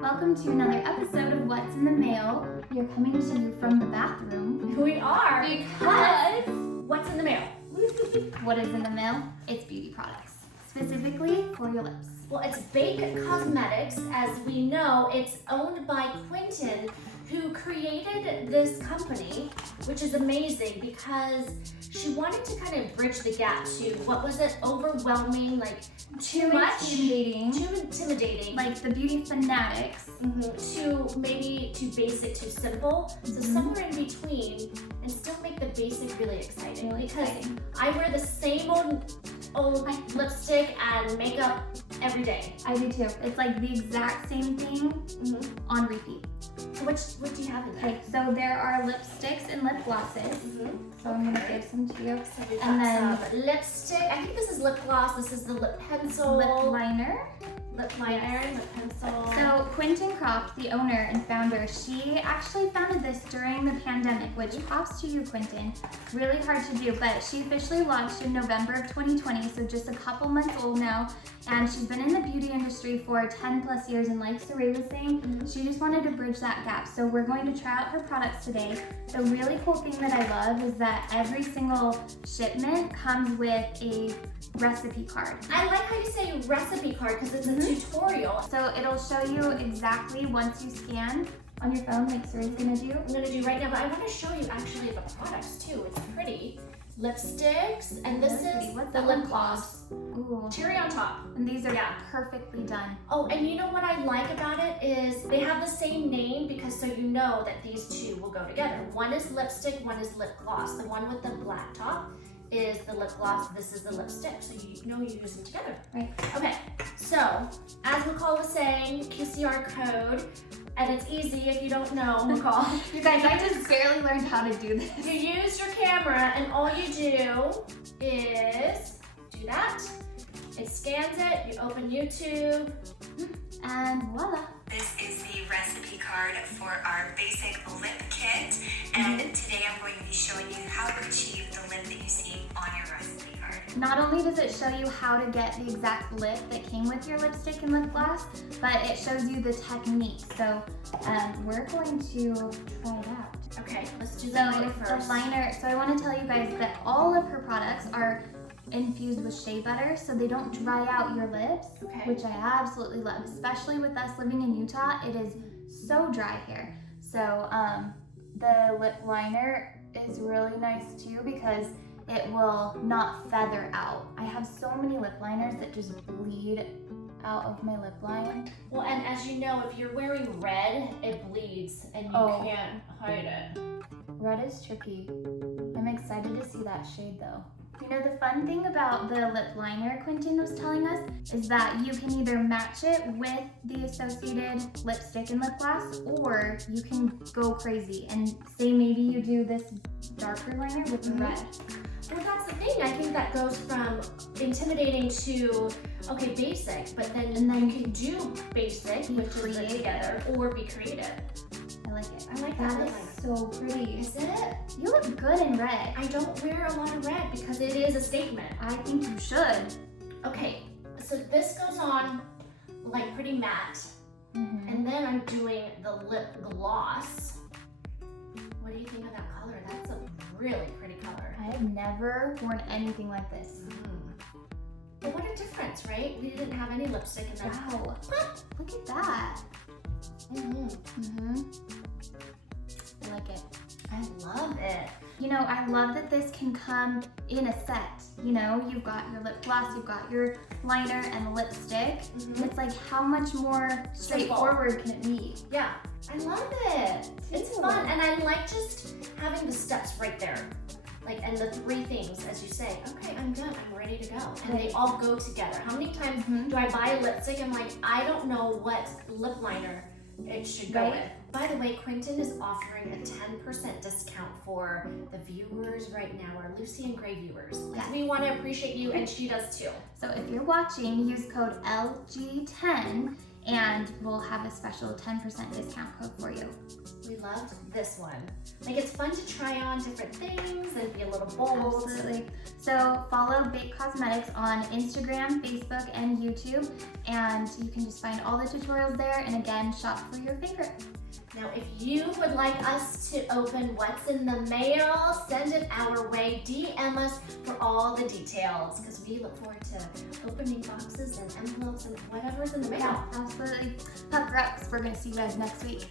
Welcome to another episode of What's in the Mail. We are coming to you from the bathroom. We are, because what's in the mail? What is in the mail? It's beauty products, specifically for your lips. Well, it's Baqe Cosmetics. As we know, it's owned by Quentin, who created this company, which is amazing because she wanted to kind of bridge the gap to, what was it, overwhelming, like too much? Too intimidating. Like the beauty fanatics. To maybe too basic, too simple. So somewhere in between, and still make the basic really exciting. I wear the same old lipstick and makeup every day. I do too. It's like the exact same thing on repeat. So what do you have in there? Okay, so there are lipsticks and lip glosses. So I'm gonna give some to you. So we've got some lipstick. I think this is lip gloss. This is the lip pencil. Lip liner. Lip liner, lip pencil. So Quentin Croft, the owner and founder, she actually founded this during the pandemic, which props to you, Quentin. Really hard to do, but she officially launched in November of 2020, so just a couple months old now. And she's been in the beauty industry for 10 plus years, and like Saray was saying, she just wanted to bridge that gap. So we're going to try out her products today. The really cool thing that I love is that every single shipment comes with a recipe card. I like how you say recipe card because it's a tutorial. So it'll show you exactly once you scan on your phone, like Saray's gonna do. I'm gonna do right now, but I want to show you actually the products too. It's pretty. Lipsticks, and this is the lip gloss. Ooh. Cherry on top. And these are perfectly done. Oh, and you know what I like about it is they have the same name because so you know that these two will go together. One is lipstick, one is lip gloss. The one with the black top is the lip gloss, this is the lipstick. So you know you use them together. Right. Okay, so as McCall was saying, QCR code, and it's easy if you don't know, McCall. You guys, I just barely learned how to do this. You use your camera and all you do is do that. It scans it, you open YouTube, and voila. This is the recipe card for our basic lip kit, and today I'm going to be showing you how to achieve the lip that you see on your recipe card. Not only does it show you how to get the exact lip that came with your lipstick and lip gloss, but it shows you the technique. So we're going to try it out. Okay, let's do the So liner the first. liner, so I want to tell you guys that all of her products are infused with shea butter so they don't dry out your lips, which I absolutely love, especially with us living in Utah. It is so dry here. So the lip liner is really nice too because it will not feather out. I have so many lip liners that just bleed out of my lip line. Well, and as you know, if you're wearing red, it bleeds and you can't hide it. Red is tricky. I'm excited to see that shade though. You know, the fun thing about the lip liner Quentin was telling us is that you can either match it with the associated lipstick and lip gloss, or you can go crazy and say maybe you do this darker liner with the red. Well, that's the thing. I think that goes from intimidating to, okay, basic, but then you can do basic, which is it together, or be creative. I like it. I like that. That is so pretty. Is it? You look good in red. I don't wear a lot of red because it is a statement. I think you should. Okay, so this goes on like pretty matte, and then I'm doing the lip gloss. What do you think of that color? That's a really pretty color. I have never worn anything like this. But what a difference, right? We didn't have any lipstick in there. Wow. Look at that. I like it. I love it. You know, I love that this can come in a set. You know, you've got your lip gloss, you've got your liner and the lipstick. It's like, how much more straightforward can it be? Yeah, I love it. It's fun, and I like just having the steps right there. Like, and the three things, as you say, okay, I'm good, I'm ready to go. And they all go together. How many times do I buy a lipstick and like, I don't know what lip liner it should go with. By the way, Quentin is offering a 10% discount for the viewers right now, our Lucie and Gray viewers. Because we want to appreciate you, and she does too. So if you're watching, use code LG10 and we'll have a special 10% discount code for you. We loved this one. Like, it's fun to try on different things and be a little bold. Absolutely. So follow Baqe Cosmetics on Instagram, Facebook, and YouTube, and you can just find all the tutorials there, and again, shop for your favorite. Now, if you would like us to open what's in the mail, send it our way. DM us for all the details, because we look forward to opening boxes and envelopes and whatever's in the mail. Yeah, absolutely. Pucker up, 'cause we're going to see you guys next week.